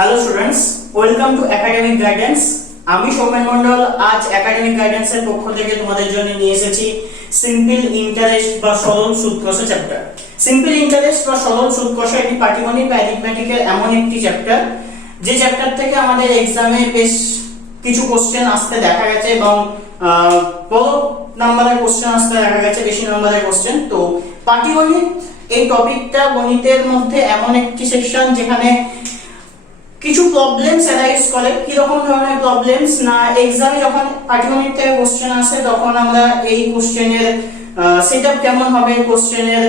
Hello students, welcome to academic guidance. আমি সৌমেন মণ্ডল আজ academic গাইডেন্সের পক্ষ থেকে তোমাদের জন্য নিয়ে এসেছি সিম্পল ইন্টারেস্ট বা সরল সুদ কষা চ্যাপ্টার। সিম্পল ইন্টারেস্ট বা সরল সুদ কষা এটি পাটিগণিত বা অ্যারিথমেটিকের এমন একটি চ্যাপ্টার যে চ্যাপ্টার থেকে আমাদের এক্সামে বেশ কিছু কোশ্চেন আসতে দেখা গেছে এবং বড় নাম্বারের কোশ্চেন আসতে দেখা গেছে, বেশি নাম্বারের কোশ্চেন। তো পাটিগণিত এই টপিকটা গণিতের মধ্যে এমন একটি সেকশন যেখানে কিছু প্রবলেমস অ্যারাইজ করে। কি রকম ধরনের প্রবলেমস না, এক্সামে যখন পাটিগণিত থেকে কোশ্চেন আসে তখন আমরা এই কোশ্চেনের সেটআপ কেমন হবে, কোশ্চেনের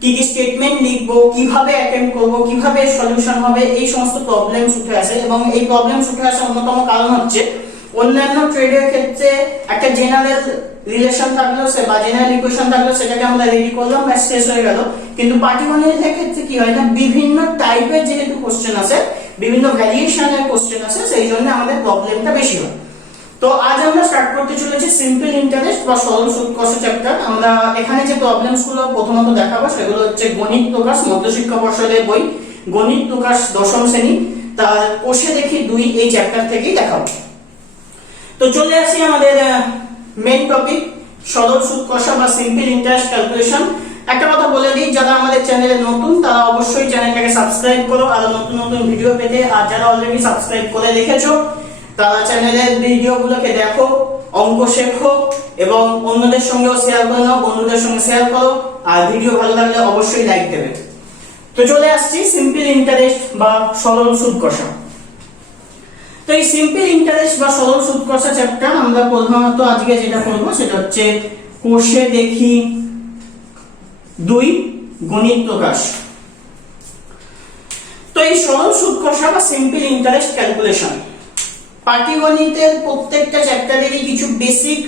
কি কি স্টেটমেন্ট লিখবো, কিভাবে অ্যাটেম্প্ট করব, কিভাবে সলিউশন হবে, এই সমস্ত প্রবলেমস উঠে আসে। এবং এই প্রবলেমস উঠে আসার অন্যতম কারণ হচ্ছে অন্যান্য ট্রেডের ক্ষেত্রে একটা জেনারেল রিলেশন থাকলো বা জেনারেল ইকুয়েশন থাকলো, সেটাকে আমরা রেডি করলাম, ব্যাস শেষ হয়ে গেল। কিন্তু পাটিগণিতের ক্ষেত্রে কি হয় না, বিভিন্ন টাইপের যেহেতু কোশ্চেন আসে, বিভিন্ন ভ্যারিয়েশনের কোশ্চেন আসে, সেই জন্য আমাদের প্রবলেমটা বেশি হয়। তো আজ আমরা স্টার্ট করতে চলেছি সিম্পল ইন্টারেস্ট বা সরল সুদ কষা চ্যাপ্টার। আমরা এখানে যে প্রবলেমস গুলো প্রথমত দেখাবো সেগুলো হচ্ছে গণিত প্রকাশ মধ্যশিক্ষা পর্ষদের বই গণিত প্রকাশ দশম শ্রেণী, তার কোষে দেখি 2 এই চ্যাপ্টার থেকেই দেখাবো। তো চলে আসি আমাদের মেইন টপিক সরল সুদ কষা বা সিম্পল ইন্টারেস্ট ক্যালকুলেশন। একটা কথা বলে দিই, যারা আমাদের চ্যানেলে নতুন তারা অবশ্যই চ্যানেলটাকে সাবস্ক্রাইব করো আর নতুন নতুন ভিডিও পেতে। আর যারা অলরেডি সাবস্ক্রাইব করে রেখেছো তারা চ্যানেলের ভিডিওগুলোকে দেখো, অঙ্ক শেখো এবং অন্যদের সঙ্গেও শেয়ার করে নাও, বন্ধুদের সঙ্গে শেয়ার করো। আর ভিডিও ভালো লাগলে অবশ্যই লাইক দেবে। তো চলে আসছি সিম্পল ইন্টারেস্ট বা সরল সুদ কষা। তো এই সিম্পল ইন্টারেস্ট বা সরল সুদ কষা চ্যাপ্টার আমরা প্রধানত আজকে যেটা করব সেটা হচ্ছে কোষে দেখি 2 গণিত প্রকাশ। তো এই সরল সুদ কষা বা সিম্পল ইন্টারেস্ট ক্যালকুলেশন পাটিগণিতের প্রত্যেকটা চ্যাপ্টারেরই কিছু বেসিক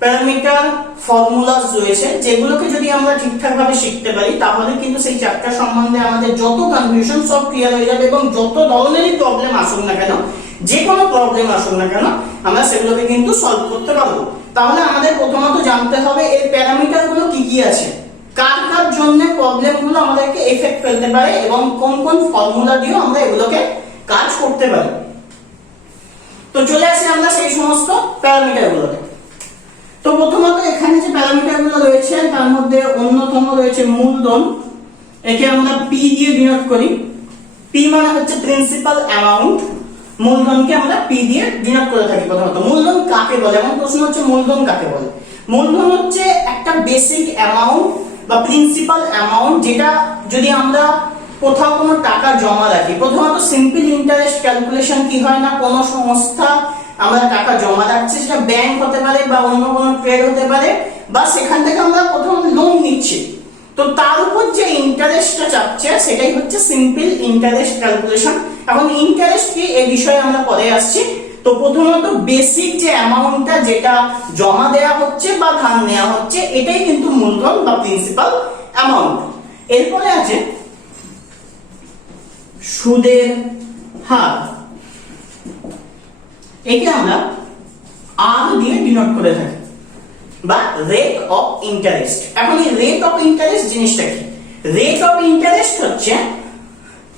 প্যারামিটার ফর্মুলাস রয়েছে, যেগুলোকে যদি আমরা ঠিকঠাক ভাবে শিখতে পারি তাহলে কিন্তু সেই চ্যাপ্টার সম্বন্ধে আমাদের যত কনফিউশন সব ক্লিয়ার হয়ে যাবে এবং যত ধরনেরই প্রবলেম আসুক না কেন, যে কোনো প্রবলেম আসুক না কেন, আমরা সেগুলোকে কিন্তু সলভ করতে পারবো। তাহলে আমাদের প্রথমত জানতে হবে এর প্যারামিটার গুলো কি কি আছে, কার কার জন্য প্রবলেম গুলো আমাদেরকে এফেক্ট ফেলতে পারে এবং কোন কোন ফর্মুলা দিয়ে আমরা এগুলোকে কাজ করতে পারি। তো চলে আসি আমরা সেই সমস্ত প্যারামিটার গুলোতে। তো প্রথমত এখানে যে প্যারামিটার গুলো রয়েছে তার মধ্যে অন্যতম রয়েছে মূলধন। একে আমরা পি দিয়ে ডিনোট করি। পি মানে হচ্ছে প্রিন্সিপাল অ্যামাউন্ট, মূলধনকে আমরা পি দিয়ে ডিনোট করে থাকি। প্রথমত মূলধন কাকে বলে, এমন প্রশ্ন হচ্ছে মূলধন কাকে বলে। মূলধন হচ্ছে একটা বেসিক অ্যামাউন্ট বা প্রিন্সিপাল অ্যামাউন্ট, যেটা যদি আমরা কোথাও কোনো টাকা জমা রাখি, প্রথমত সিম্পল ইন্টারেস্ট ক্যালকুলেশন কি হয় না, কোনো সংস্থা আমরা টাকা জমা রাখছি, সেটা ব্যাংক হতে পারে বা অন্য কোনো ট্রেড হতে পারে, বা সেখান থেকে আমরা প্রথম লোন নিচ্ছি, তো তার উপর যে ইন্টারেস্টটা চাপছে সেটাই হচ্ছে সিম্পল ইন্টারেস্ট ক্যালকুলেশন। এখন ইন্টারেস্ট কি এই বিষয়ে আমরা পরে আসছি। তো প্রথমত বেসিক যে অ্যামাউন্টটা যেটা জমা দেয়া হচ্ছে বা ধার নেওয়া হচ্ছে, এটাই কিন্তু মূলধন বা প্রিন্সিপাল অ্যামাউন্ট। এরপরে আছে সুদের হার, একে আমরা আর দিয়ে ডিনোট করে থাকি, বা রেট অফ ইন্টারেস্ট। এখন এই রেট অফ ইন্টারেস্ট জিনিসটা কি? রেট অফ ইন্টারেস্ট হচ্ছে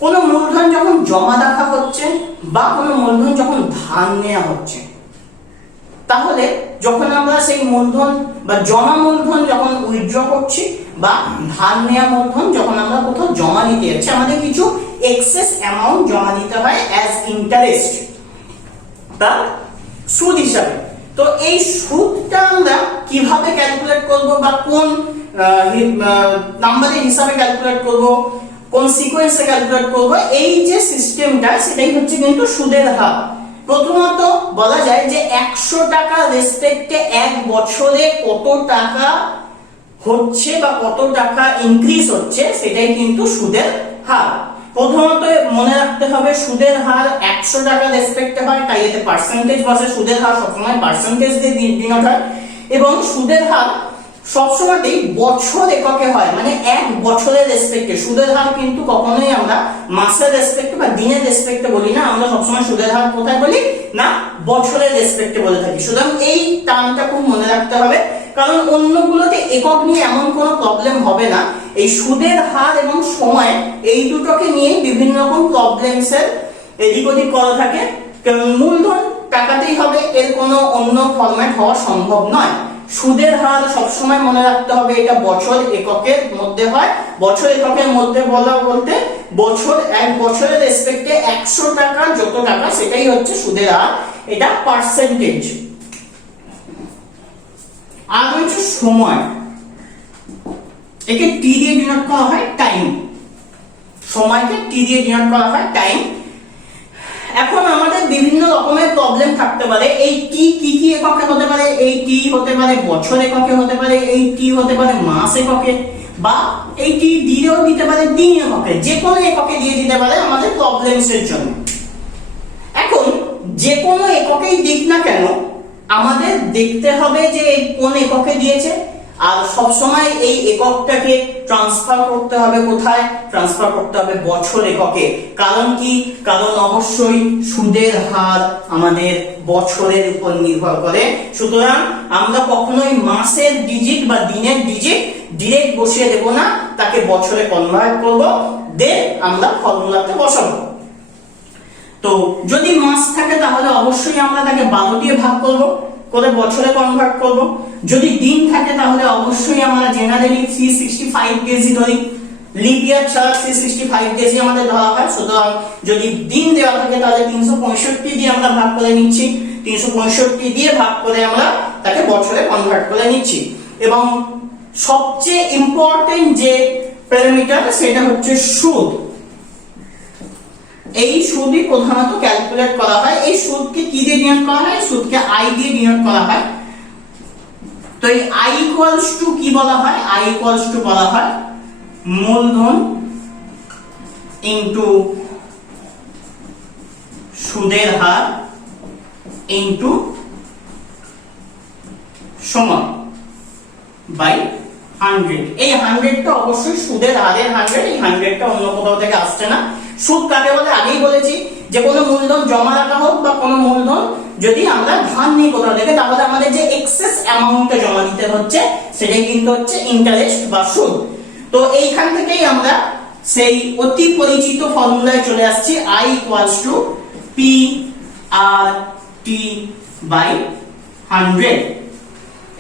কোন মূলধন যখন জমা রাখা হচ্ছে বা কোন মূলধন যখন ধার নেওয়া হচ্ছে, তাহলে যখন আমরা সেই মূলধন বা জমা মূলধন যখন উইথড্র করছি বা ধার নেওয়া মূলধন যখন আমরা কোথাও জমা নিতে যাচ্ছি, আমাদের কিছু এক্সেস অ্যামাউন্ট জমা নিতে হয় অ্যাজ ইন্টারেস্ট, তার সুদ হিসাবে। তো এই সুদটা আমরা কিভাবে ক্যালকুলেট করব বা কোন নাম্বারের হিসাবে ক্যালকুলেট করব, কোন সিকোয়েন্সে ক্যালকুলেট করব, এই যে সিস্টেমটা সেটাই হচ্ছে কিন্তু সুদের হার। প্রথমত বলা যায় যে 100 টাকা রেসপেক্টে 1 বছরে কত টাকা হচ্ছে বা কত টাকা ইনক্রিজ হচ্ছে, সেটাই কিন্তু সুদের হার। প্রথমত মনে রাখতে হবে সুদের হার 100 টাকা রেসপেক্টে হয়, তাই এতে পার্সেন্টেজ বসে। সুদের হার সবসময় পার্সেন্টেজ দিয়ে ডিনোট হয় এবং সুদের হার সবসময়ই বছর এককে হয়, মানে 1 বছরের রেসপেক্টে। সুদের হার কিন্তু কখনোই আমরা মাসের রেসপেক্টে বা দিনের রেসপেক্টে বলি না, আমরা সবসময় সুদের হার কোথায় বলি না, বছরের রেসপেক্টে বলে থাকি। সুতরাং এই টার্মটা খুব মনে রাখতে হবে, কারণ অন্যগুলোতে একক নিয়ে এমন কোনো প্রবলেম হবে না। এই সুদের হার এবং সময় এই দুটোকে নিয়ে বিভিন্ন রকম প্রবলেমসের এদিক ওদিক করা থাকে, কারণ মূলধন টাকাতেই হবে, এর কোনো অন্য ফরম্যাট হওয়া সম্ভব নয়। সুদের হার সবসময় মনে রাখতে হবে এটা বছর এককের মধ্যে হয়। বছর এককের মধ্যে বলা বলতে বছর, এক বছরের রেসপেক্টে 100 টাকা যত টাকা সেটাই হচ্ছে সুদের হার, এটা পার্সেন্টেজ। আর হচ্ছে সময়, একে টি দিয়ে ডিনোট করা হয়, টাইম। সময়কে টি দিয়ে ডিনোট করা হয়, টাইম। এখন আমাদের বিভিন্ন রকমের প্রবলেম থাকতে পারে। এই টি কি কি এককে হতে পারে? এই টি হতে পারে বছর এককে হতে পারে, এই টি হতে পারে মাস এককে, বা এই টি দিয়েও দিতে পারে দিন এককে, যে কোনো এককে দিয়ে দিতে পারে আমাদের প্রবলেমস এর জন্য। এখন যে কোনো এককেই দিক না কেন আমাদের দেখতে হবে যে কোন এককে দিয়েছে, আর সব সময় এই এককটাকে ট্রান্সফার করতে হবে কোথায়? ট্রান্সফার করতে হবে বছর এককে। কারণ কি? কারণ অবশ্যই সুদের হার আমাদের বছরের উপর নির্ভর করে। সুতরাং আমরা কখনোই মাসের ডিজিট বা দিনের ডিজিট ডিরেক্ট বসিয়ে দেব না, তাকে বছরে কনভার্ট করব, দেন আমরা ফর্মুলাতে বসাবো। তো যদি মাস থাকে তাহলে অবশ্যই আমরা তাকে 12 দিয়ে ভাগ করব, করে বছরে কনভার্ট করব। যদি দিন থাকে তাহলে অবশ্যই আমরা জেনারেলি 365 ডেজ ধরি, লিপ ইয়ার ছাড়া 365 ডেজ আমাদের ধরা হয়। সুতরাং যদি দিন দেওয়া থাকে তাহলে 365 দিয়ে আমরা ভাগ করে নিচ্ছি, 365 দিয়ে ভাগ করে আমরা তাকে বছরে কনভার্ট করে নিচ্ছি। এবং সবচেয়ে ইম্পর্টেন্ট যে প্যারামিটার সেটা হচ্ছে সুদ। এই সুদই প্রধানত ক্যালকুলেট করা হয়। এই সুদকে কি দিয়ে ডিনোট করা হয়? সুদকে আই দিয়ে ডিনোট করা হয়। তো এই আই ইকুয়ালস টু কি বলা হয়? আই ইকুয়ালস টু বলা হয় মূলধন ইনটু সুদের হার ইনটু সময় বাই 100। এই 100টা অবশ্যই সুদের হারের 100, এই 100টা অন্য কোথাও থেকে আসছে না। সুদ কাকে বলে আগেই বলেছি, যে কোনো মূলধন জমা রাখা হোক বা কোনো মূলধন যদি আমরা ধার নিই কোথাও থেকে, তাহলে আমাদের যে এক্সেস অ্যামাউন্টটা জমা দিতে হচ্ছে সেটাই কিন্তু হচ্ছে ইন্টারেস্ট বা সুদ। তো এইখান থেকেই আমরা সেই অতি পরিচিত ফর্মুলায় চলে আসছি, I equals to P R T by 100।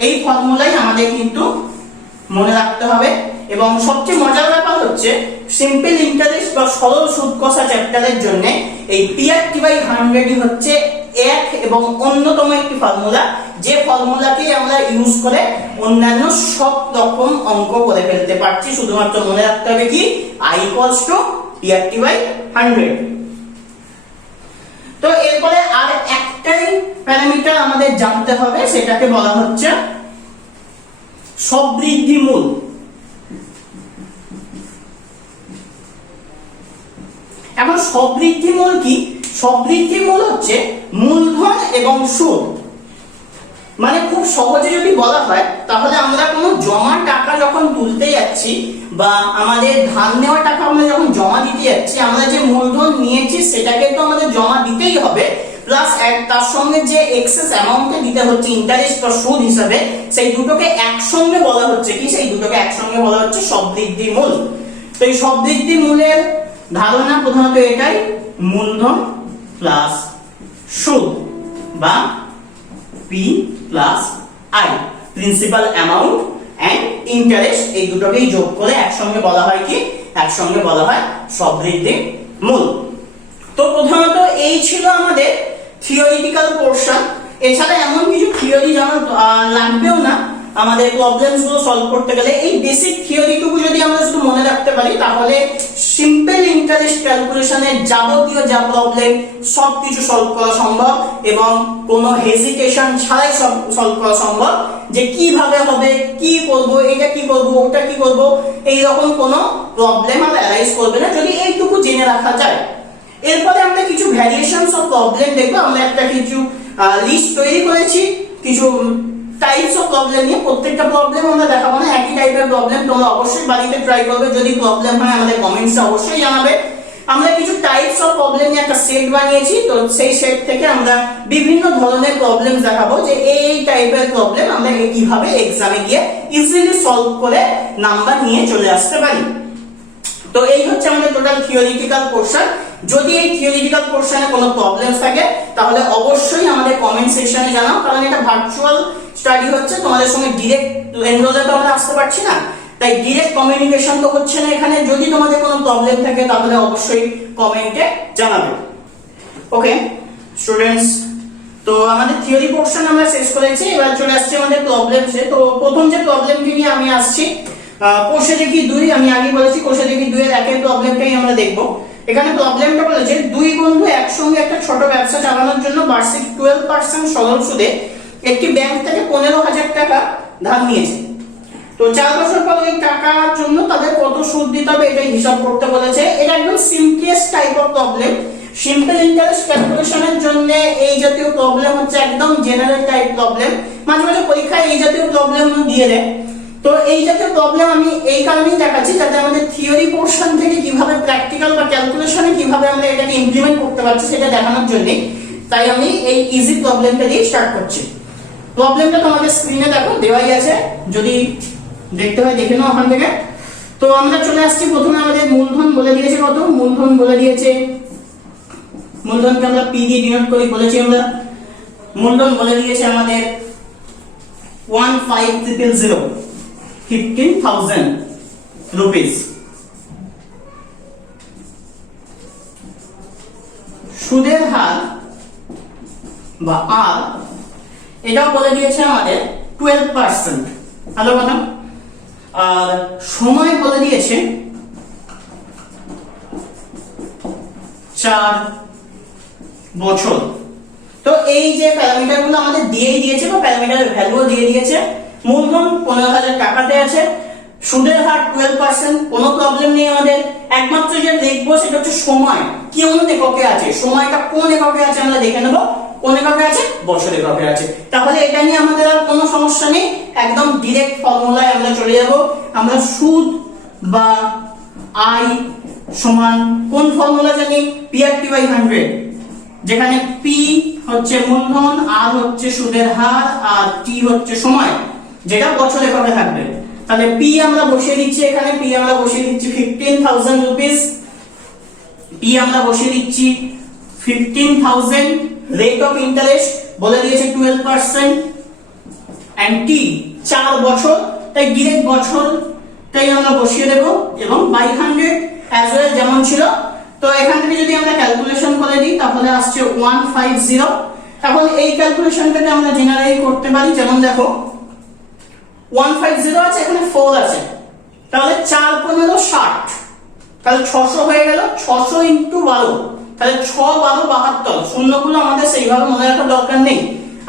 এই ফর্মুলাই আমাদের কিন্তু মনে রাখতে হবে। এবং সবচেয়ে মজার ব্যাপার হচ্ছে সিম্পল ইন্টারেস্ট বা সরল সুদ কষা চ্যাপ্টারের জন্য এই পিআরটি বাই 100 হচ্ছে এক এবং অন্যতম একটি ফর্মুলা, যে ফর্মুলাকে আমরা ইউজ করে অন্যান্য সব রকম অঙ্ক করে ফেলতে পারছি। শুধুমাত্র মনে রাখতে হবে কি I equals to PRT by 100। তো এরপরে আর একটাই প্যারামিটার আমাদের জানতে হবে, সেটাকে বলা হচ্ছে সবৃদ্ধি মূল। এখন সবৃদ্ধি মূল কি? সবৃদ্ধি মূল হচ্ছে মূলধন এবং সুদ। মানে খুব সহজে যদি বলা হয় তাহলে আমরা কোনো জমা টাকা যখন তুলতে যাচ্ছি বা আমাদের ধার নেওয়া টাকা আমরা যখন জমা দিতে যাচ্ছি, আমরা যে মূলধন নিয়েছি সেটাকে তো আমাদের জমা দিতেই হবে, প্লাস তার সঙ্গে যে এক্সেস অ্যামাউন্টে দিতে হচ্ছে ইন্টারেস্ট বা সুদ হিসাবে, সেই দুটোকে একসঙ্গে বলা হচ্ছে কি? সেই দুটোকে একসঙ্গে বলা হচ্ছে সবৃদ্ধি মূল। তো এই সবৃদ্ধি মূলের ধারণা প্রধানত এটাই, মূলধন প্লাস সুদ বা P plus I, principal amount and interest, এই দুটোকেই যোগ করে একসঙ্গে বলা হয় কি? একসঙ্গে বলা হয় সবৃদ্ধি মূল। তো প্রধানত এই ছিল আমাদের থিওরিটিক্যাল পোরশন। এছাড়া এমন কিছু থিওরি যেমন লাগবেও না আমাদের প্রবলেমস গুলো সলভ করতে গেলে। এই বেসিক থিওরিটুকু যদি আমরা শুধু মনে রাখতে পারি তাহলে সিম্পল ইন্টারেস্ট ক্যালকুলেশনের যাবতীয় যা প্রবলেম সবকিছু সলভ করা সম্ভব এবং কোনো হেজিটেশন ছাড়াই সলভ করা সম্ভব। যে কিভাবে হবে, কি করব, এটা কি করব, ওটা কি করব, এই রকম কোনো প্রবলেম আর অ্যারাইজ করবে না যদি এইটুকু জেনে রাখা যায়। এরপরে আমরা কিছু ভ্যারিয়েশনস অফ প্রবলেম দেখব। আমরা একটা কিছু লিস্ট তৈরি করেছি কিছু টাইপস অফ প্রবলেম নিয়ে। প্রত্যেকটা প্রবলেম আমরা দেখাবো না, একই টাইপের প্রবলেম। তোমরা অবশ্যই বাড়িতে ট্রাই করবে, যদি প্রবলেম হয় আমাদের কমেন্টসে অবশ্যই জানাবে। আমরা কিছু টাইপস অফ প্রবলেম নিয়ে একটা সেট বানিয়েছি, তো সেই সেট থেকে আমরা বিভিন্ন ধরনের প্রবলেম দেখাবো যে এই টাইপের প্রবলেম আমরা কিভাবে এক্সামে গিয়ে ইজিলি সলভ করে নাম্বার নিয়ে চলে আসতে পারি। তো এই হচ্ছে আমাদের টোটাল থিওরিটিক্যাল পোরশন। যদি এই থিওরিটিক্যাল পোরশনে কোনো প্রবলেম থাকে তাহলে অবশ্যই আমাদের কমেন্ট সেকশনে জানাও, কারণ এটা ভার্চুয়াল স্টাডি হচ্ছে, তোমাদের সঙ্গে ডাইরেক্ট এনরোলে তো আমরা আসতে পারছি না, তাই ডাইরেক্ট কমিউনিকেশন তো হচ্ছে না এখানে। যদি তোমাদের কোনো প্রবলেম থাকে তাহলে অবশ্যই কমেন্টে জানাবে। ওকে স্টুডেন্টস, তো আমাদের থিওরি পোরশন আমরা শেষ করেছি, এবার চলে আসছে আমাদের প্রবলেমসে। তো প্রথম যে প্রবলেমটি নিয়ে আমি আসছি, কোষে দেখি 2, আমি আগে বলেছি কোষে দেখি 2 এর একের প্রবলেমটাই আমরা দেখব। এখানে প্রবলেমটা বলেছে দুই বন্ধু একসঙ্গে একটা ছোট ব্যবসা চালানোর জন্য বার্ষিক 12% সরল সুদে একটি ব্যাংক থেকে 15,000 টাকা ধার নিয়েছে। তো 4 বছর পর ওই টাকার জন্য তাদের কত সুদ দিতে হবে এটাই হিসাব করতে বলেছে। এটা একদম simplest type of problem. Simple interest ক্যালকুলেশনের জন্য এই জাতীয় প্রবলেম হচ্ছে একদম জেনারেল টাইপ প্রবলেম। মাঝে মাঝে পরীক্ষায় এই জাতীয় প্রবলেম দিয়ে দেয়। তো এই জাতীয় প্রবলেম আমি এই কারণেই দেখাচ্ছি যাতে আমাদের থিওরি পোরশন থেকে কিভাবে প্র্যাকটিক্যাল বা ক্যালকুলেশনে কিভাবে আমরা এটাকে ইমপ্লিমেন্ট করতে পারছি সেটা দেখানোর জন্য, তাই আমি এই ইজি প্রবলেমটা দিয়ে স্টার্ট করছি। প্রবলেমটা তোমাদের স্ক্রিনে দেখো দেওয়াই আছে, যদি দেখতে হয় দেখে নাও ওখান থেকে। তো আমরা চলে আসছি, প্রথমে আমাদের মূলধন বলে দিয়েছে কত, মূলধন বলে দিয়েছে, মূলধনকে আমরা পি দিয়ে ডিনোট করি বলেছি আমরা, মূলধন বলে দিয়েছে আমাদের 1500 15,000 রুপিস। সুদের হার বা আর এটাও বলে দিয়েছে আমাদের 12%, ভালো কথা। আর সময় বলে দিয়েছে 4 বছর। তো এই যে প্যারামিটারগুলো আমাদের দিয়েই দিয়েছে বা প্যারামিটারের ভ্যালুও দিয়ে দিয়েছে। মূলধন 15,000 টাকাতে আছে, সুদের হার 12%, কোনো প্রবলেম নেই আমাদের। একমাত্র যে দেখবো সেটা হচ্ছে সময় কোন এককে আছে, সময়টা কোন এককে আছে আমরা দেখে নেব। কোন এককে আছে, বছর এককে আছে। তাহলে এটা নিয়ে আমাদের আর কোনো সমস্যা নেই, একদম ডাইরেক্ট ফর্মুলায় আমরা চলে যাব। আমরা সুদ বা আয় সমান কোন ফর্মুলা জানি, P/100, যেখানে P হচ্ছে মূলধন, আর হচ্ছে সুদের হার, আর T হচ্ছে সময়, যেটা বছর এককে থাকবে। তাহলে P আমরা বসিয়ে দিচ্ছি এখানে, P আমরা বসিয়ে দিচ্ছি 15,000 রুপিস, P আমরা বসিয়ে দিচ্ছি 15,000, রেট অফ ইন্টারেস্ট বলে দিয়েছে 12%, এন্ড T 4 বছর, তাই ডাইরেক্ট বছর তাই আমরা বসিয়ে দেব, এবং বাই 100 অ্যাজ ওয়েল যেমন ছিল। তো এখান থেকে যদি আমরা ক্যালকুলেশন করে দিই তাহলে আসছে 150। এখন এই ক্যালকুলেশনটাকে আমরা জেনারেট করতে পারি, যেমন দেখো 150 আছে, এখানে 4 আছে, তাহলে 4 15 60, তাহলে 600 হয়ে গেল। 600 ইনটু 12, তাহলে 6 12 72। শূন্যগুলো আমাদের সেইভাবে মনে রাখার দরকার নেই।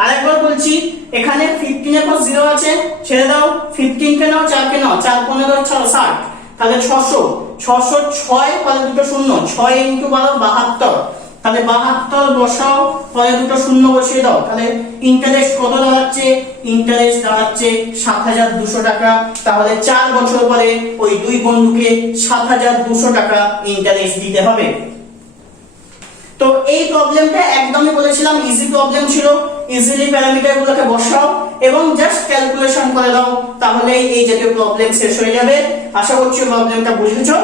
আরেকবার বলছি, এখানে 15 এর পর 0 আছে, ছেড়ে দাও, 15 কে নাও, 4 কে নাও, 4 15 60, তাহলে 600 606, পরে দুটো শূন্য, 6 ইনটু 12 72, তাহলে 72 বসাও, পরে দুটো শূন্য বসিয়ে দাও, তাহলে ইন্টারেস্ট কত দাঁড়াচ্ছে, ইন্টারেস্ট দাঁড়াচ্ছে 7,200 টাকা। তাহলে 4 বছর পরে ওই দুই বন্ধুকে 7,200 টাকা ইন্টারেস্ট দিতে হবে। তো এই প্রবলেমটা একদমই বলেছিলাম ইজি প্রবলেম ছিল, ইজিলি প্যারামিটার গুলোকে বসাও এবং জাস্ট ক্যালকুলেশন করে দাও, তাহলে এই জাতীয় প্রবলেম শেষ হয়ে যাবে। আশা করছি প্রবলেমটা বুঝেছো।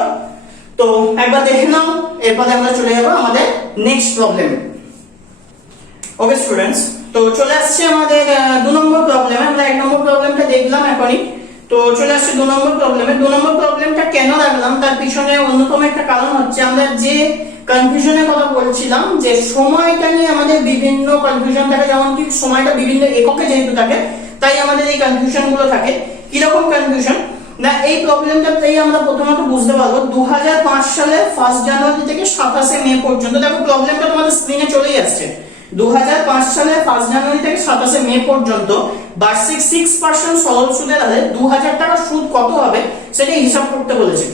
তো একবার দেখে নাও, এরপরে আমরা চলে যাব আমাদের নেক্সট প্রবলেমে। ওকে স্টুডেন্টস, তো চলে আসছে আমাদের 2 নম্বর প্রবলেমে। আমরা 1 নম্বর প্রবলেমটা দেখলাম এখনই, তো চলে আসছে 2 নম্বর প্রবলেমে। 2 নম্বর প্রবলেমটা কেন রাখলাম তার পিছনে অন্যতম একটা কারণ হচ্ছে আমরা যে কনফিউশনের কথা বলছিলাম, যে সময়টা নিয়ে আমাদের বিভিন্ন কনফিউশন থাকে, যেমন কি সময়টা বিভিন্ন এককে যেহেতু থাকে তাই আমাদের এই কনফিউশন গুলো থাকে। কি রকম কনফিউশন না, এই প্রবলেমটাতেই আমরা প্রথমত বুঝতে পারবো 2005 সালের 1 জানুয়ারি থেকে 27 মে পর্যন্ত। দেখো প্রবলেমটা তোমাদের স্ক্রিনে চলেই আসছে। 2005 সালের 1 জানুয়ারি থেকে 27 মে পর্যন্ত বার্ষিক 6% সরল সুদের হারে 2000 টাকা সুদ কত হবে সেটা হিসাব করতে বলেছে।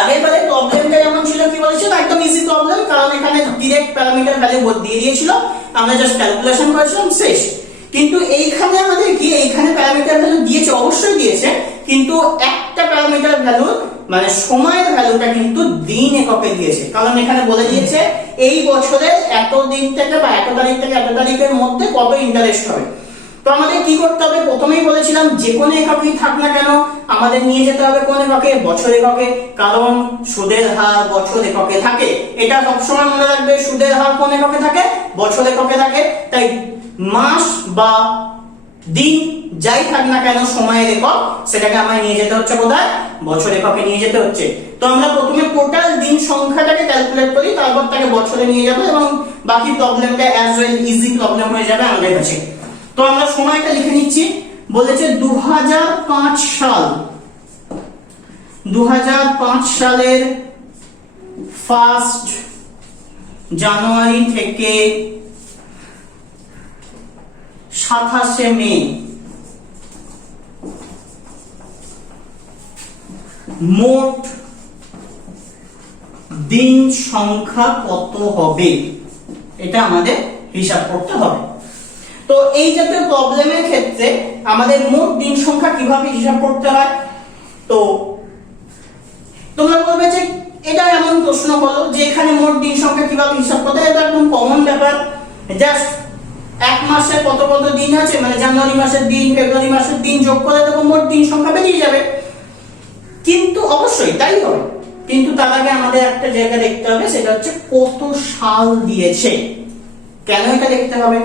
আগের বারে প্রবলেমটা যেমন ছিল কি বলেছিল, একদম ইজি প্রবলেম, কারণ এখানে ডাইরেক্ট প্যারামিটার ভ্যালু দিয়ে দিয়েছিল, আমরা জাস্ট ক্যালকুলেশন করেছিলাম, শেষ। কিন্তু এইখানে আমাদের কি, এইখানে প্যারামিটার ভ্যালু দিয়েছে, অবশ্যই দিয়েছে, কিন্তু একটা প্যারামিটার ভ্যালু মানে সময়ের ভ্যালুটা কিন্তু দিন এককে দিয়েছে। কারণ এখানে বলে দিয়েছে এই বছরের এত দিন থেকে বা এত তারিখ থেকে এত তারিখের মধ্যে কত ইন্টারেস্ট হবে। তো তো আমাদের কি করতে হবে, প্রথমেই বলেছিলাম যে কোনো এককই থাক না কেন আমাদের নিয়ে যেতে হবে কোন এককে, বছর এককে, কারণ সুদের হার বছর এককে থাকে। এটা সবসময় মনে রাখবে, সুদের হার কোন এককে থাকে, বছর এককে থাকে। তাই মাস বা দিন যাই থাক না কেন সময়ের একক, সেটাকে আমায় নিয়ে যেতে হচ্ছে কোথায়, বছর এককে নিয়ে যেতে হচ্ছে। তো আমরা প্রথমে টোটাল দিন সংখ্যাটাকে ক্যালকুলেট করি, তারপর তাকে বছরে নিয়ে যাব এবং বাকি প্রবলেমটা অ্যাজ ওয়েল ইজি প্রবলেম হয়ে যাবে আমাদের কাছে। তো আমরা সময়টা লিখে নিচ্ছি। বলেছে 2005 সাল, 2005 সালের 1 জানুয়ারি থেকে 27 মে মোট দিন সংখ্যা কত হবে, এটা আমাদের হিসাব করতে হবে। তো এই জাতীয় প্রবলেমের ক্ষেত্রে আমাদের মোট দিন সংখ্যা কিভাবে হিসাব করতে হয়, তো তোমরা বলবে যে এটা এমন প্রশ্ন হলো যে এখানে মোট দিন সংখ্যা কিভাবে হিসাব করতে হয়, এটা একদম কমন ব্যাপার। জাস্ট এক মাসে কত কত দিন আছে, মানে জানুয়ারি মাসের দিন, ফেব্রুয়ারি মাসের দিন যোগ করে তখন মোট দিন সংখ্যা বেরিয়ে যাবে। কিন্তু অবশ্যই তাই হবে, কিন্তু তার আগে আমাদের একটা জায়গা দেখতে হবে, সেটা হচ্ছে কত সাল দিয়েছে। কেন এটা দেখতে হবে,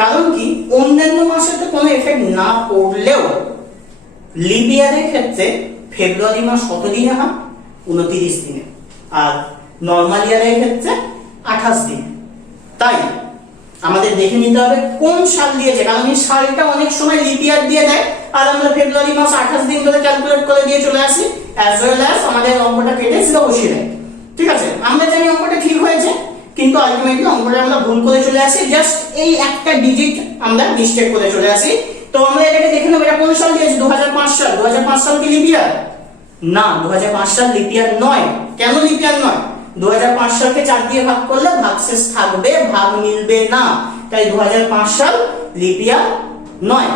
কারণ কি অন্যান্য মাসে তো কোনো এফেক্ট না পড়লেও লিপ ইয়ারের ক্ষেত্রে ফেব্রুয়ারি মাস কত দিনে হয়, 29 দিনে, আর নর্মাল ইয়ারের ক্ষেত্রে 28 দিন। তাই আমাদের দেখে নিতে হবে কোন সাল দিয়েছে, কারণ এই সালটা অনেক সময় লিপ ইয়ার দিয়ে দেয় আর আমরা ফেব্রুয়ারি মাস 28 দিন ধরে ক্যালকুলেট করে দিয়ে চলে আসি, অ্যাজ ওয়েল অ্যাজ আমাদের অঙ্কটা কেটে সেটা বসিয়ে দেয়। ঠিক আছে, আমরা জানি অঙ্কটা ঠিক হয়েছে, কিন্তু আলটিমেটলি অঙ্কটা আমরা ভুল করে চলে আসি, জাস্ট এই একটা ডিজিট আমরা মিস্টেক করে চলে আসি। তো আমরা এটাকে দেখে নেব, এটা কোন সাল দিয়েছে, 2005 সাল। 2005 সাল কি লিপ ইয়ার? না, 2005 সাল লিপ ইয়ার নয়। কেন লিপ ইয়ার নয়? 2005 সালকে 4 দিয়ে ভাগ করলে ভাগশেষ থাকবে, ভাগ মিলবে না, তাই 2005 সাল লিপ ইয়ার নয়।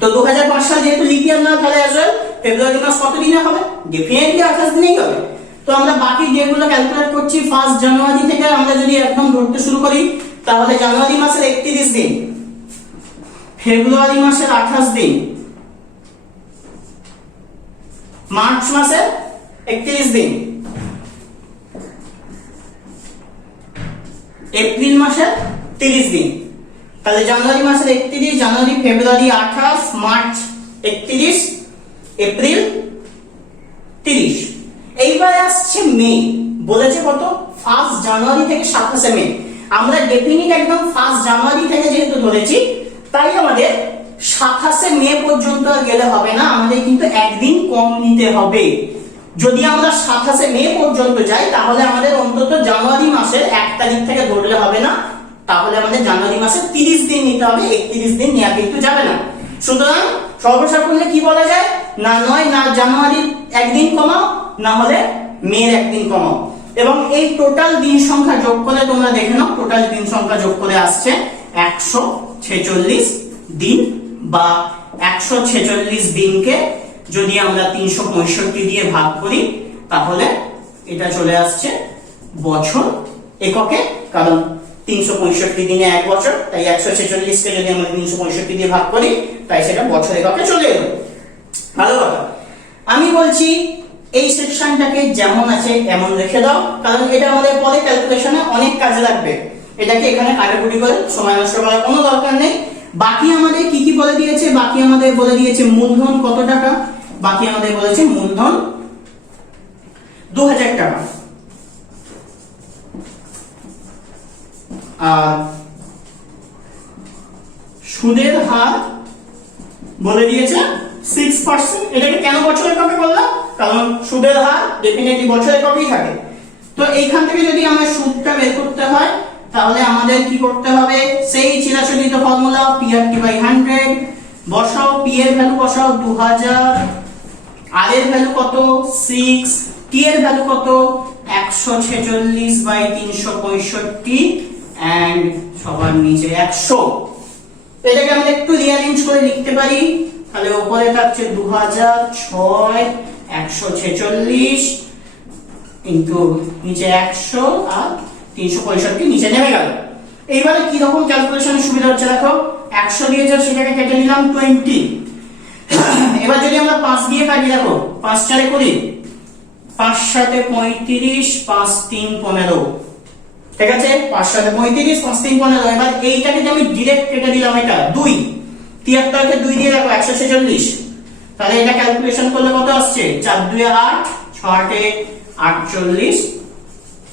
তো 2005 সাল যেহেতু লিপ ইয়ার নয়, তাহলে অ্যাজ ওয়েল ফেব্রুয়ারি মাস কত দিনে হবে, ডেফিনেটলি 28 দিনেই হবে। তো আমরা বাকি ডেটগুলো ক্যালকুলেট করছি। 1 জানুয়ারি থেকে আমরা যদি একদম ধরতে শুরু করি, তাহলে জানুয়ারি মাসের 31 দিন, ফেব্রুয়ারি মাসের 28 দিন, মার্চ মাসের 31 দিন, এপ্রিল মাসের 30 দিন। তাহলে জানুয়ারি মাসের 31, জানুয়ারি ফেব্রুয়ারি 28, মার্চ 31, এপ্রিল 30। এইবার আসছে মে। বলেছে কত, 1 জানুয়ারি থেকে 27 মে। আমরা ডেফিনিট একদম 1 জানুয়ারি থেকে যেহেতু ধরেছি, তাই আমাদের 27 মে পর্যন্ত আর গেলে হবে না, আমাদের কিন্তু একদিন কম নিতে হবে। যদি আমরা 27 মে পর্যন্ত যাই, তাহলে আমাদের অন্তত জানুয়ারি মাসের 1 তারিখ থেকে ধরলে হবে না, তাহলে আমাদের জানুয়ারি মাসে 30 দিন নিতে হবে, 31 দিন নেওয়া কিন্তু যাবে না। সুতরাং সর্বসাকুল্যে কি বলা যায়, না নয় না জানুয়ারির একদিন কমাও, না হলে মের একদিন কমাও, এবং এই টোটাল দিন সংখ্যা যোগ করে তোমরা দেখে নাও, টোটাল দিন সংখ্যা যোগ করে আসছে 146 দিন, বা 146 দিনকে যদি আমরা 365 দিয়ে ভাগ করি, তাহলে এটা চলে আসছে বছর এককে, কারণ 365 দিনে 1 বছর, তাই 146 কে যদি আমরা 365 দিয়ে ভাগ করি, তাই সেটা বছর এককে চলে এলো। ভালো কথা। আমি বলছি এই সেকশনটাকে যেমন আছে এমন রেখে দাও, কারণ এটা আমাদের পরে ক্যালকুলেশনে অনেক কাজে লাগবে। এটাকে এখানে কাটাকুটি করে সময় নষ্ট করার কোনো দরকার নেই। বাকি আমাদের কি কি বলে দিয়েছে, বাকি আমাদের বলে দিয়েছে মূলধন কত টাকা, বাকি আমাদের বলেছে মূলধন 2000 টাকা, আর সুদের হার বলে দিয়েছে 6%। এটাকে কেন বছর এককে বললাম, কারণ সুদের হার ডেফিনেটলি বছর এককেই থাকে। তো এইখান থেকে যদি আমরা সুদটা বের করতে হয়, তাহলে আমাদের কি করতে হবে, সেই চিরাচরিত ফর্মুলা PRT/100 বসাও, P এর ভ্যালু বসাও 2000, R এর ভ্যালু কত 6, T এর ভ্যালু কত 146/365 এন্ড সবার নিচে 100। এটাকে আমরা একটু রিঅ্যারেঞ্জ করে লিখতে পারি, তাহলে উপরে থাকছে 2006 146 কিন্তু নিচে 100 আর 365 নিচে নেমে গেল। এইবারে কি রকম ক্যালকুলেশনের সুবিধা হচ্ছে দেখো, 100 দিয়ে যা সেটাকে কেটে নিলাম 20। এবার যদি আমরা 5 দিয়ে কাটি, দেখো 5 4 20, 5 7 35, 5 3 15, ঠিক আছে? 5 7 35, 5 3 15। এবার এইটাকে যদি আমি ডাইরেক্ট কেটে দিলাম, এটা 2, 73 কে 2 দিয়ে দেখো 146, তাহলে এটা ক্যালকুলেশন করলে কত আসছে? 4 2 8, 6 48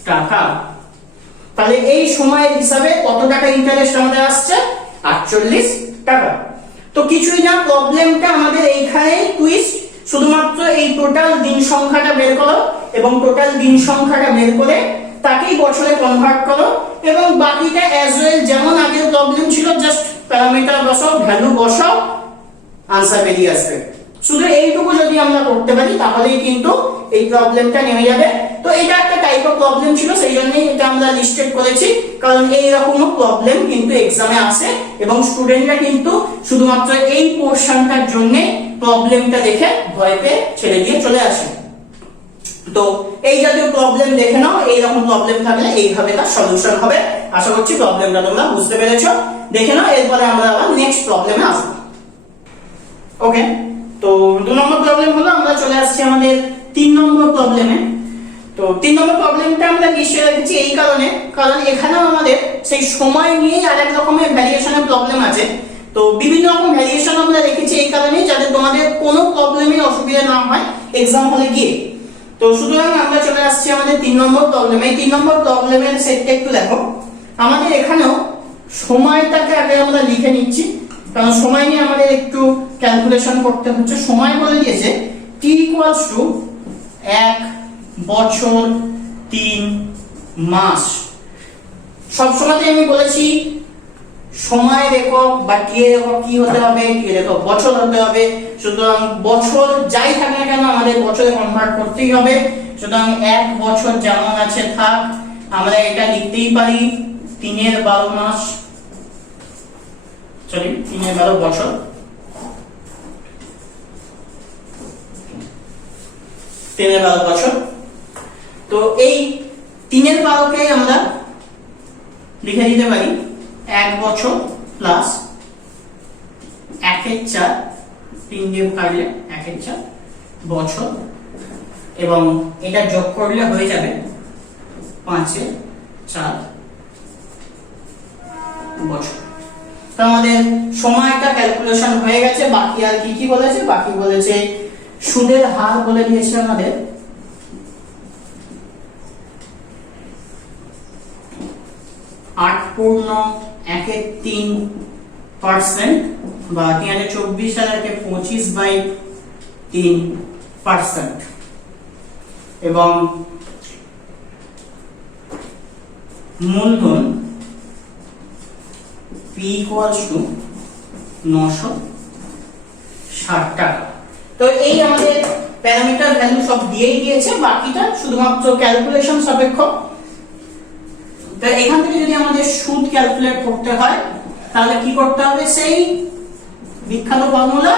টাকা। তাহলে এই সময়ের হিসাবে কত টাকা ইন্টারেস্ট আমাদের আসছে? 48 টাকা। তো কিছুই না, প্রবলেমটা আমাদের এইখানেই টুইস্ট। শুধুমাত্র এই টোটাল দিন সংখ্যাটা বের করো এবং টোটাল দিন সংখ্যাটা বের করে তাকেই বছরে কনভার্ট করো, এবং বাকিটা অ্যাজ ওয়েল যেমন আগের প্রবলেম ছিল, জাস্ট প্যারামিটার বসাও, ভ্যালু বসাও, আনসার বেরিয়ে আসবে। শুধু এইটুকু যদি আমরা করতে পারি তাহলেই কিন্তু এই প্রবলেমটা নেমে যাবে। তো এটা একটা টাইপ অফ প্রবলেম ছিল, সেই জন্যই এটা আমরা লিস্টেড করেছি, কারণ এই রকমও প্রবলেম কিন্তু এক্সামে আসে এবং স্টুডেন্টরা কিন্তু শুধুমাত্র এই পোরশনটার জন্য প্রবলেমটা দেখে ভয় পেয়ে ছেড়ে দিয়ে চলে আসে। তো এই জাতীয় প্রবলেম দেখে নাও, এই রকম প্রবলেম থাকলে এইভাবে তার সলিউশন হবে। আশা করছি প্রবলেমটা তোমরা বুঝতে পেরেছো। দেখে নাও, এরপরে আমরা আবার নেক্সট প্রবলেমে আসবো। ওকে, তো 2 নম্বর প্রবলেম হলো, আমরা চলে আসছি আমাদের 3 নম্বর প্রবলেমে। তো 3 নম্বর প্রবলেমটা আমরা লিস্টে রেখেছি এই কারণে, কারণ এখানেও আমাদের সেই সময় নিয়ে আরেক রকমের ভ্যারিয়েশনের প্রবলেম আছে। তো বিভিন্ন রকম ভ্যারিয়েশন আমরা রেখেছি এই কারণে, যাতে তোমাদের কোনো প্রবলেমে অসুবিধা না হয় এক্সাম হলে গিয়ে। তো সুতরাং আমরা চলে আসছি আমাদের 3 নম্বর প্রবলেমে। এই 3 নম্বর প্রবলেমের সেটটা একটু দেখো। আমাদের এখানেও সময়টাকে আগে আমরা লিখে নিচ্ছি, কারণ সময় নিয়ে আমাদের একটু ক্যালকুলেশন করতে হচ্ছে। সময় বলে দিয়েছে t ইকুয়ালস টু 1 বছর 3 মাস। সবসময় আমি বলেছি সময়ের একক বা টি এর একক কি হতে হবে? টি এর একক বছর হতে হবে। সুতরাং বছর যাই থাকে না কেন আমাদের বছরে কনভার্ট করতেই হবে। সুতরাং 1 বছর যেমন আছে থাক, আমরা এটা লিখতেই পারি 3 এর 12 মাস, সরি 3 এর 12 বছর। 3 এর 12 বছর। তো এই 3 এর 12 কে আমরা লিখে দিতে পারি 1 বছর প্লাস 1 এর 4, 3 দিয়ে কাটলে 1 এর 4 বছর, এবং এটা যোগ করলে হয়ে যাবে 5 এর 4 বছর। তো আমাদের সময়টা ক্যালকুলেশন হয়ে গেছে। বাকি আর কি কি বলেছে? বাকি বলেছে সুদের হার বলে দিয়েছে আমাদের 8.13% বা 324,000 25/3%, এবং মূলধন P equals to 960 টাকা। তো এই আমাদের প্যারামিটার ভ্যালু সব দিয়েই দিয়েছে, বাকিটা শুধুমাত্র ক্যালকুলেশন সাপেক্ষ। তো এখান থেকে যদি আমাদের সুদ ক্যালকুলেট করতে হয় তাহলে কি করতে হবে? সেই বিখ্যাত ফর্মুলা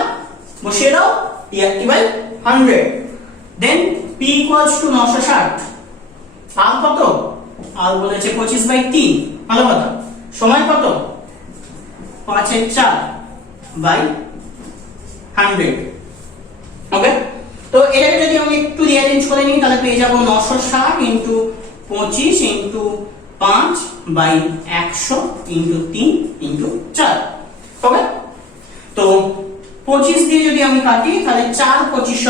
বসিয়ে দাও, P/100, then P equals to 960। আর কত? আর বলেছে 25/3, ভালো কথা। সময় কত? 5 এর 4/100। ওকে, তো এটাকে যদি আমি একটু রিঅ্যারেঞ্জ করে নিই তাহলে পেয়ে যাব 960 ইনটু 25 ইনটু 5/100 ইনটু 3 ইনটু 4। ওকে, তো 25 দিয়ে যদি আমি কাটি তাহলে 4 25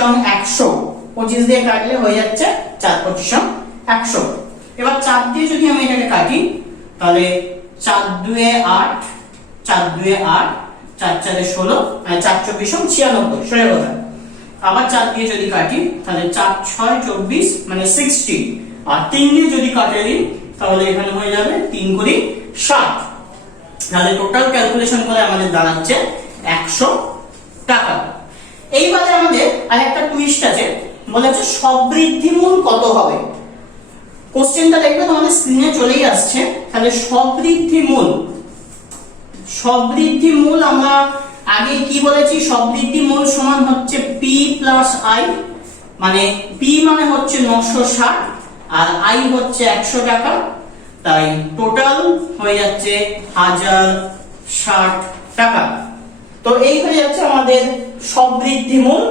100, 25 দিয়ে কাটলে হয়ে যাচ্ছে 4 25 100। এবার 4 দিয়ে যদি আমি এটাকে কাটি তাহলে 4 2 8, 4 2 8, 4 4 16, 4 24 96, সোজা কথা। আবার 4 দিয়ে যদি কাটি তাহলে 4 6 24 মানে 60, আর 3 দিয়ে যদি কাটে দিই তাহলে এখানে হয়ে যাবে 3 গুণি 60। তাহলে টোটাল ক্যালকুলেশন করে আমাদের দাঁড়াচ্ছে 100 টাকা। এইবারে আমাদের আরেকটা টুইস্ট আছে, বলেছে সবৃদ্ধি মূল কত হবে। কোশ্চেনটা দেখবে তোমাদের স্ক্রিনে চলেই আসছে। তাহলে সবৃদ্ধি মূল আমরা আগে কি বলেছি? সবৃদ্ধি মূল সমান হচ্ছে P প্লাস I, মানে P মানে হচ্ছে 960 আর I হচ্ছে 100 টাকা, তাই টোটাল হয়ে যাচ্ছে 1060 টাকা। তো এই হয়ে যাচ্ছে আমাদের সবৃদ্ধিমূল।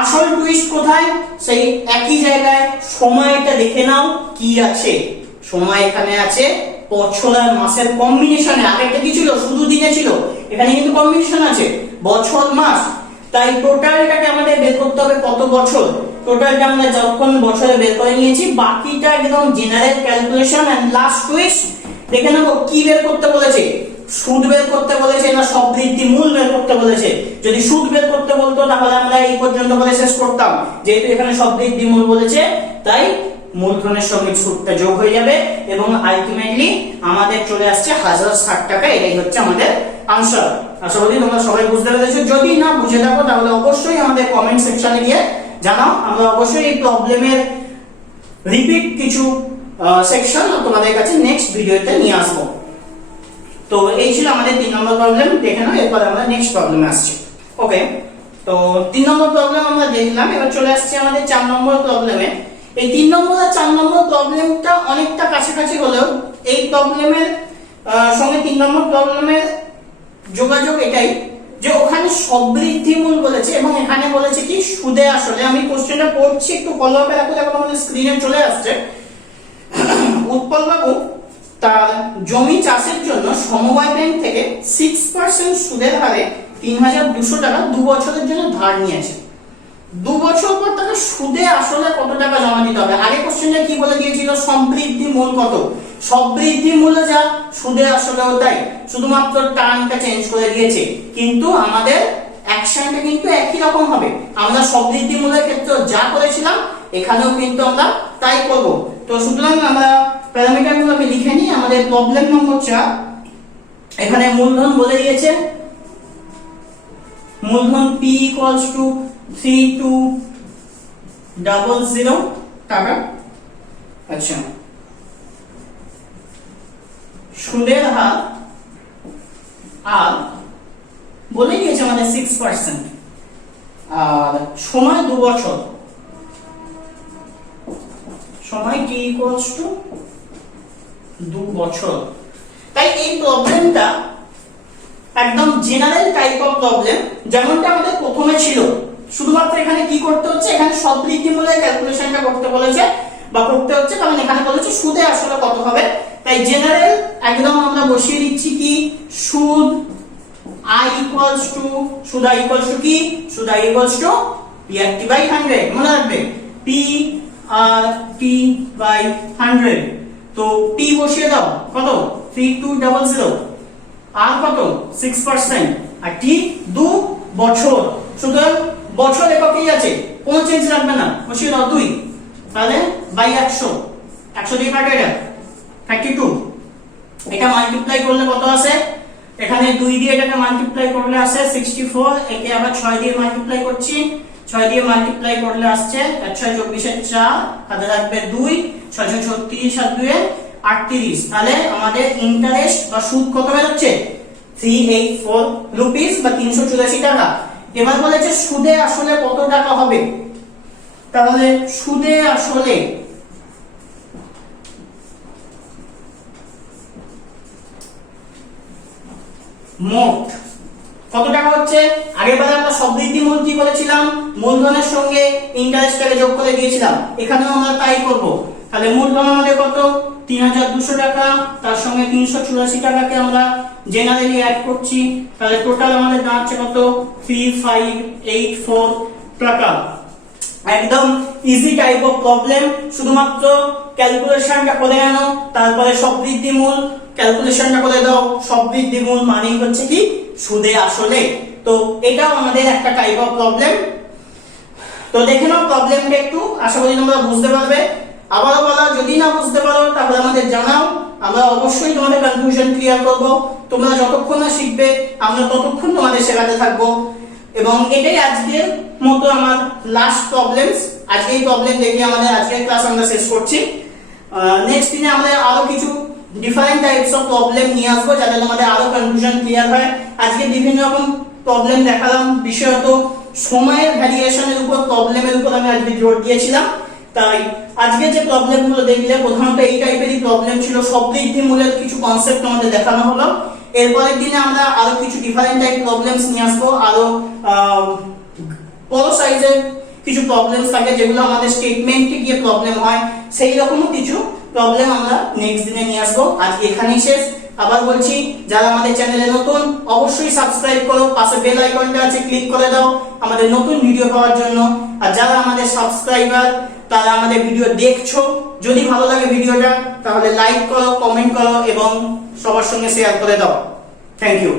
আসল টুইস্ট কোথায়? সেই একই জায়গায় সময়টা দেখে নাও কি আছে। সময় এখানে আছে বছর আর মাসের কম্বিনেশনে। আগেরটা কি ছিল? শুধু দিনে ছিল, এখানে কিন্তু কম্বিনেশন আছে বছর মাস। তাই টোটালটাকে আমাদের বের করতে হবে কত বছর। টোটালটা আমরা যখন বছরে বের করে নিয়েছি, বাকিটা একদম general calculation and last twist দেখে নেবো কি বের করতে বলেছে। সুদ বের করতে বলেছে না সবৃদ্ধি মূল বের করতে বলেছে? যদি সুদ বের করতে বলতো তাহলে আমরা এই পর্যন্ত বলে শেষ করতাম। যেহেতু এখানে সবৃদ্ধি মূল বলেছে, তাই মূলধনের সঙ্গে সুদটা যোগ হয়ে যাবে এবং আলটিমেটলি আমাদের চলে আসছে 1060 টাকা। এটাই হচ্ছে আমাদের আনসার। আশা করি তোমরা সবাই বুঝতে পেরেছো। যদি না বুঝে থাকো তাহলে অবশ্যই আমাদের কমেন্ট সেকশনে গিয়ে জানাও। আমরা অবশ্যই এই প্রবলেমের রিপিট কিছু সেকশন তোমাদের কাছে নেক্সট ভিডিওতে নিয়ে আসবো। তো এই ছিল আমাদের 3 নম্বর প্রবলেম। দেখে নাও, এরপর আমরা নেক্সট প্রবলেমে আসছি। ওকে, তো 3 নম্বর প্রবলেম আমরা দেখলাম। এবার চলে আসছে আমাদের 4 নম্বর প্রবলেমে। এই 3 নম্বর আর 4 নম্বর প্রবলেমটা অনেকটা কাছাকাছি হলেও এই প্রবলেমের সঙ্গে 3 নম্বর প্রবলেমের যোগাযোগ এটাই যে ওখানে সবৃদ্ধিমূল বলেছে এবং এখানে বলেছে কি সুদে আসলে। আমি কোশ্চেনটা পড়ছি, একটু ফলো আপে রাখো। দেখো আমাদের স্ক্রিনে চলে আসছে। উৎপল বাবু তার জমি চাষের জন্য সমবায় ব্যাংক থেকে 6% সুদের হারে 3200 টাকা 2 বছরের জন্য ধার নিয়েছে। 2 বছর পর তাকে সুদে আসলে কত টাকা জমা দিতে হবে? আগে কোশ্চেনে কি বলে দিয়েছিল? সমৃদ্ধি মূল কত। সমৃদ্ধি মূলে যা, সুদে আসলেও তাই, শুধুমাত্র টার্মটা চেঞ্জ করে দিয়েছে, কিন্তু আমাদের অ্যাকশনটা কিন্তু একই রকম হবে। আমরা সমৃদ্ধি মূলের ক্ষেত্রে যা করেছিলাম এখানেও কিন্তু আমরা তাই করব। তো সুতরাং আমরা প্যারামিটারগুলোকে লিখে নিই। আমাদের প্রবলেম নম্বর 4, এখানে মূলধন বলে দিয়েছে। মূলধন P equals to 3200 টাকা। আচ্ছা, সুদের হার আর বলে দিয়েছে আমাদের 6%, আর সময় 2 বছর। সময় T equals to 2 বছর। তাই এই প্রবলেমটা একদম জেনারেল টাইপ অফ প্রবলেম, যেমনটা আমাদের প্রথমে ছিল। শুধুমাত্র এখানে কি করতে হচ্ছে? এখানে সবৃদ্ধিমূলের ক্যালকুলেশনটা করতে বলেছে বা করতে হচ্ছে, কারণ এখানে বলেছে সুদে আসলে কত হবে। তাই জেনারেল একদম আমরা বসিয়ে দিচ্ছি কি সুদ I equals to, সুদ I equals to কি? সুদ I equals to PRT by 100। মনে রাখবে PRT by 100। তো P বসিয়ে দাও কত? 3200। আর কত? 6%। আর T 2 বছর। সুতরাং বছর এককেই আছে, কোনো চেঞ্জ রাখবে না, বসিয়ে দাও 2। তাহলে বাই 100, 100 দিয়ে কাটো, এটা 32। এটা মাল্টিপ্লাই করলে কত আসে? এখানে 2 দিয়ে এটাকে মাল্টিপ্লাই করলে আসে 64। একে আবার 6 দিয়ে মাল্টিপ্লাই করছি, 6 দিয়ে মাল্টিপ্লাই করলে আসছে 6 24 4, হাতে রাখবে 2, 6 36 আর 2 38। তাহলে আমাদের ইন্টারেস্ট বা সুদ কত বের হচ্ছে? 384 রুপিস বা 384 টাকা। এবার বলেছে সুদে আসলে কত টাকা হবে। তাহলে সুদে আসলে মোট কত টাকা হচ্ছে? আগেরবার আমরা সবৃদ্ধি মূল কি বলেছিলাম? মূলধনের সঙ্গে ইন্টারেস্টটাকে যোগ করে দিয়েছিলাম, এখানেও আমরা তাই করব। তাহলে মূলধন আমাদের কত? 3200 টাকা, তার সঙ্গে 384 টাকাকে আমরা জেনারেলি অ্যাড করছি। তাহলে টোটাল আমাদের দাঁড়াচ্ছে কত? 3584 টাকা। একদম ইজি টাইপ অফ প্রবলেম। শুধুমাত্র ক্যালকুলেশনটা করে নাও, তারপরে সবৃদ্ধি মূল ক্যালকুলেশনটা করে দাও। সবৃদ্ধি মূল মানেই হচ্ছে কি সুদে আসলে। তো এটাও আমাদের একটা টাইপ অফ প্রবলেম। তো দেখে নাও প্রবলেমটা একটু, আশা করি তোমরা বুঝতে পারবে। আবারও বলা, যদি না বুঝতে পারো তাহলে আমাদের জানাও, আমরা অবশ্যই তোমাদের কনফিউশন ক্লিয়ার করব। তোমরা যতক্ষণ না শিখবে আমরা ততক্ষণ তোমাদের শেখাতে থাকবো। এবং এটাই আজকের মতো আমার লাস্ট প্রবলেমস। আজকে এই প্রবলেম দেখে আমাদের আজকের ক্লাস আমরা শেষ করছি। নেক্সট দিনে আমরা আরো কিছু ডিফারেন্ট টাইপস অফ প্রবলেম নিয়ে আসবো, যাতে তোমাদের আরো কনফিউশন ক্লিয়ার হয়। আজকে বিভিন্ন রকম প্রবলেম দেখালাম, বিশেষত সময়ের ভ্যারিয়েশনের উপর, প্রবলেমের উপর আমি আজকে জোর দিয়েছিলাম। তাই আজকে যে প্রবলেমগুলো দেখলে প্রধানত এই টাইপেরই প্রবলেম ছিল। সবৃদ্ধি মূলের কিছু কনসেপ্ট আমাদের দেখানো হলো এরপরের দিনে আমরা আরো কিছু ডিফারেন্ট টাইপ প্রবলেমস নিয়ে আসবো, আরো বড় সাইজের কিছু প্রবলেমস থাকে যেগুলো আমাদের স্টেটমেন্টে গিয়ে প্রবলেম হয়, সেই রকমও কিছু প্রবলেম আমরা নেক্সট দিনে নিয়ে আসবো। আজকে এখানেই শেষ। আবার বলছি, যারা আমাদের চ্যানেলে নতুন অবশ্যই সাবস্ক্রাইব করো, পাশে বেল আইকনটা আছে ক্লিক করে দাও আমাদের নতুন ভিডিও পাওয়ার জন্য। আর যারা আমাদের সাবস্ক্রাইবার তারা আমাদের ভিডিও দেখছো, যদি ভালো লাগে ভিডিওটা তাহলে লাইক করো, কমেন্ট করো এবং সবার সঙ্গে শেয়ার করে দাও। Thank you.